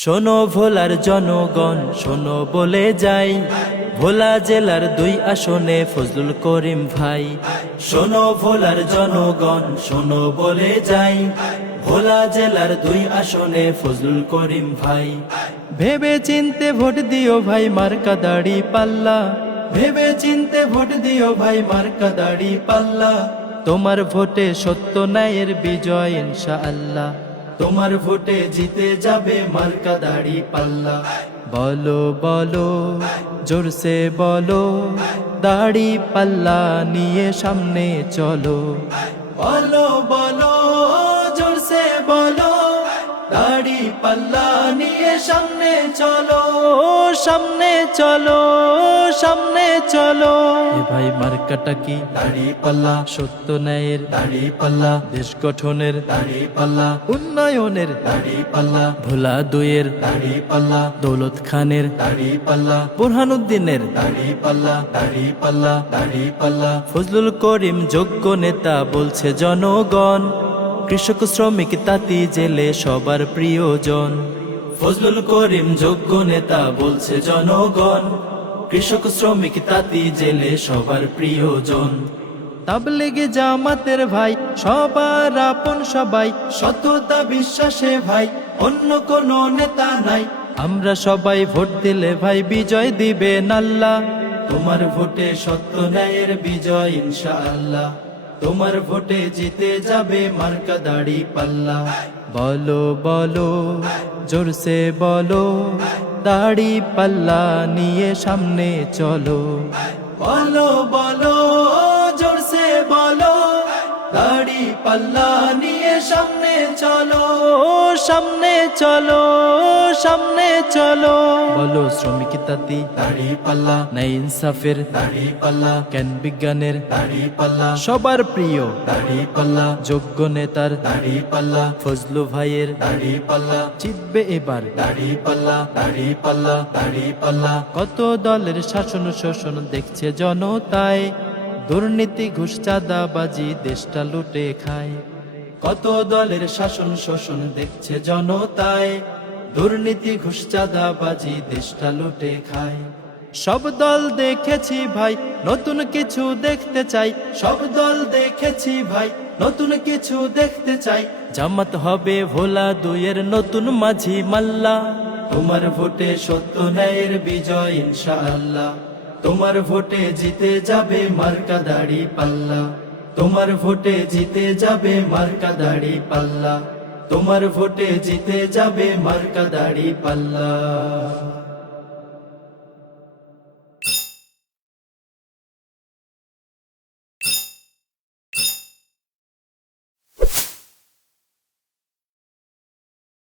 শোনো ভোলার জনগণ, শোনো বলে যাই, ভোলা জেলার 2 আসনে ফজলুল করিম ভাই। শোনো ভোলার জনগণ, শোনো বলে যাই, ভোলা জেলার 2 আসনে ফজলুল করিম ভাই। ভেবে চিনতে ভোট দিও ভাই, মার্কা দাড়ি পাল্লা। ভেবে চিনতে ভোট দিও ভাই, মার্কা দাড়ি পাল্লা। তোমার ভোটে সত্য ন্যায়ের বিজয় ইনশাআল্লাহ। তোমার ভোটে জিতে যাবে মার্কা দাড়ি পাল্লা। বলো বলো জোরসে বলো, দাড়ি পাল্লা নিয়ে সামনে চলো। বলো বলো জোরসে বলো, দাড়ি পাল্লা নিয়ে সামনে চলো। সামনে চলো, সামনে চলো। এ ভাই মার্কাটা কি? দাড়ি পাল্লা। সত্য ন্যায়ের দাড়ি পাল্লা, দেশ গঠনের দাড়ি পাল্লা, উন্নয়নের দাড়ি পাল্লা, ভোলা 2-এর দাড়ি পাল্লা, দৌলত খানের দাড়ি পাল্লা, বুরহানুদ্দিনের দাড়ি পাল্লা, দাড়ি পাল্লা, দাড়ি পাল্লা। ফজলুল করিম যোগ্য নেতা বলছে জনগণ, কৃষক শ্রমিক তাঁতি জেলে সবার প্রিয়জন। ফজলুল করিম যোগ্য নেতা বলছে জনগণ, কৃষক শ্রমিক তাঁতি জেলে সবার প্রিয়জন। তাবলীগে জামাতের ভাই, সবার আপন সবাই, সততা বিশ্বাসে ভাই অন্য কোনো নেতা নাই। আমরা সবাই ভোট দিলে ভাই বিজয় দিবেন আল্লাহ। তোমার ভোটে সত্য ন্যায়ের বিজয় ইনশাআল্লাহ। তোমার ভোটে জিতে যাবে মার্কা দাড়ি পাল্লা। বলো বলো জোরসে বলো, দাড়ি পাল্লা নিয়ে সামনে চলো। বলো বলো জোরসে বলো, দাড়ি পাল্লা নিয়ে সামনে চলো। সামনে চলো, সামনে চলো। বলো শ্রমিক তাঁতি দাড়ি পাল্লা, ন্যায় ইনসাফের দাড়ি পাল্লা, জ্ঞান বিজ্ঞানের দাড়ি পাল্লা, সবার প্রিয় দাড়ি পাল্লা, যোগ্য নেতার দাড়ি পাল্লা, ফজলু ভাইয়ের দাড়ি পাল্লা। জিতবে এবার দাড়ি পাল্লা, দাড়ি পাল্লা, দাড়ি পাল্লা। কত দলের শাসন শোষণ দেখছে জনতায়, দুর্নীতি ঘুষ চাঁদাবাজি দেশটা লুটে খায়। কত দলের শাসন শোষণ দেখছে জনতায়, দুর্নীতি ঘুষ চাঁদাবাজি দেশটা লুটে খায়। সব দল দেখেছি ভাই, নতুন কিছু দেখতে চাই। সব দল দেখেছি ভাই, নতুন কিছু দেখতে চাই। জামাত হবে ভোলা 2-এর নতুন মাঝি মাল্লা। তোমার ভোটে সত্য ন্যায়ের বিজয় ইনশাআল্লাহ। তোমার ভোটে জিতে যাবে মার্কা দাড়ি পাল্লা। তোমার ভোটে জিতে যাবে মার্কা দাড়ি পাল্লা। তোমার ভোটে জিতে যাবে মার্কা দাড়ি পাল্লা।